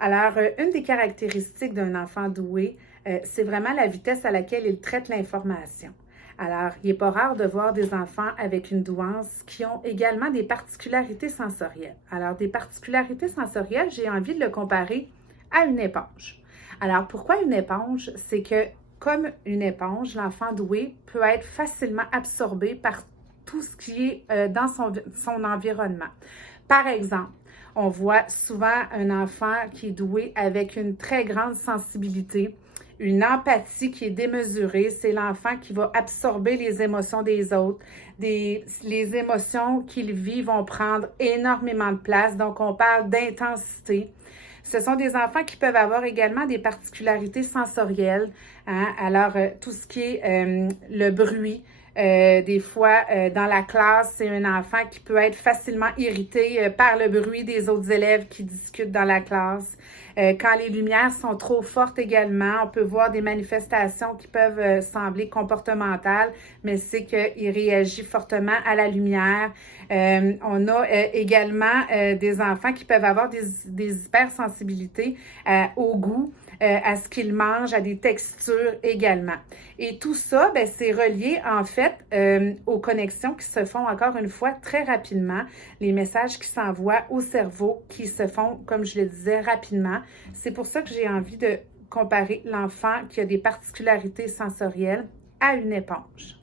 Alors, une des caractéristiques d'un enfant doué, c'est vraiment la vitesse à laquelle il traite l'information. Alors, il n'est pas rare de voir des enfants avec une douance qui ont également des particularités sensorielles. Alors, des particularités sensorielles, j'ai envie de le comparer à une éponge. Alors, pourquoi une éponge? C'est que, comme une éponge, l'enfant doué peut être facilement absorbé par tout ce qui est dans son environnement. Par exemple, on voit souvent un enfant qui est doué avec une très grande sensibilité, une empathie qui est démesurée. C'est l'enfant qui va absorber les émotions des autres. Les émotions qu'il vit vont prendre énormément de place. Donc, on parle d'intensité. Ce sont des enfants qui peuvent avoir également des particularités sensorielles. Hein? Alors, tout ce qui est le bruit, des fois, dans la classe, c'est un enfant qui peut être facilement irrité par le bruit des autres élèves qui discutent dans la classe. Quand les lumières sont trop fortes également, on peut voir des manifestations qui peuvent sembler comportementales, mais c'est qu'il réagit fortement à la lumière. On a également des enfants qui peuvent avoir des hypersensibilités au goût. À ce qu'ils mangent, à des textures également. Et tout ça, ben, c'est relié en fait aux connexions qui se font encore une fois très rapidement, les messages qui s'envoient au cerveau qui se font, comme je le disais, rapidement. C'est pour ça que j'ai envie de comparer l'enfant qui a des particularités sensorielles à une éponge.